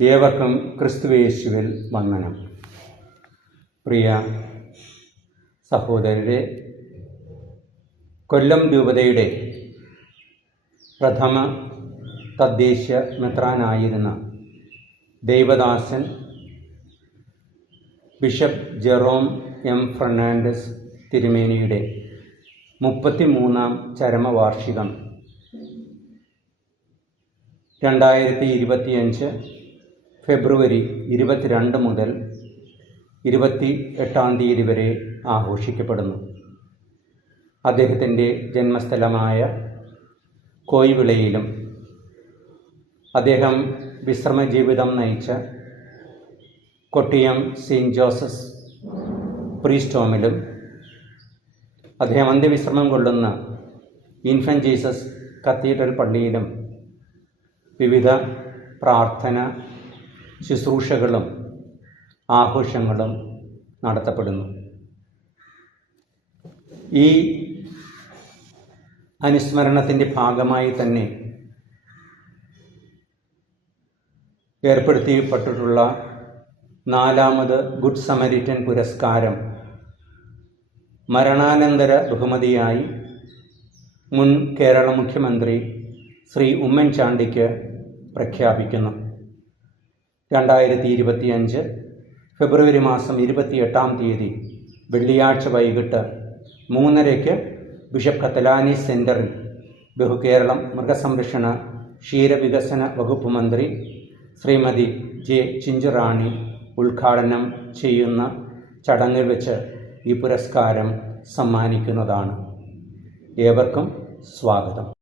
ഏവർക്കും ക്രിസ്തുയേശുവിൽ വന്ദനം. പ്രിയ സഹോദരരെ, കൊല്ലം രൂപതയുടെ പ്രഥമ തദ്ദേശീയ മെത്രാനായിരുന്ന ദൈവദാസൻ ബിഷപ്പ് ജെറോം എം ഫെർണാണ്ടസ് തിരുമേനിയുടെ 33-ാം ചരമവാർഷികം 2025 ഫെബ്രുവരി 22 മുതൽ 28-ാം തീയതി വരെ ആഘോഷിക്കപ്പെടുന്നു. അദ്ദേഹത്തിൻ്റെ ജന്മസ്ഥലമായ കോയിവിളയിലും അദ്ദേഹം വിശ്രമജീവിതം നയിച്ച കൊട്ടിയം സെയിൻറ്റ് ജോസഫ് പ്രീസ്റ്റ് ഹോമിലും അദ്ദേഹം അന്ത്യവിശ്രമം കൊള്ളുന്ന ഇൻഫൻറ്റ് ജീസസ് കത്തീഡ്രൽ പള്ളിയിലും വിവിധ പ്രാർത്ഥന ശുശ്രൂഷകളും ആഘോഷങ്ങളും നടത്തപ്പെടുന്നു. ഈ അനുസ്മരണത്തിൻ്റെ ഭാഗമായി തന്നെ ഏർപ്പെടുത്തിപ്പെട്ടിട്ടുള്ള 4ാമത് ഗുഡ് സമരിറ്റൻ പുരസ്കാരം മരണാനന്തര ബഹുമതിയായി മുൻ കേരള മുഖ്യമന്ത്രി ശ്രീ ഉമ്മൻചാണ്ടിക്ക് പ്രഖ്യാപിക്കുന്നു. 2025 ഫെബ്രുവരി മാസം 28-ാം തീയതി വെള്ളിയാഴ്ച വൈകിട്ട് 3:30 ബിഷപ്പ് കത്തലാനി സെൻറ്ററിൽ ബഹുകേരളം മൃഗസംരക്ഷണ ക്ഷീരവികസന വകുപ്പ് മന്ത്രി ശ്രീമതി ജെ ചിഞ്ചുറാണി ഉദ്ഘാടനം ചെയ്യുന്ന ചടങ്ങിൽ വെച്ച് ഈ പുരസ്കാരം സമ്മാനിക്കുന്നതാണ്. ഏവർക്കും സ്വാഗതം.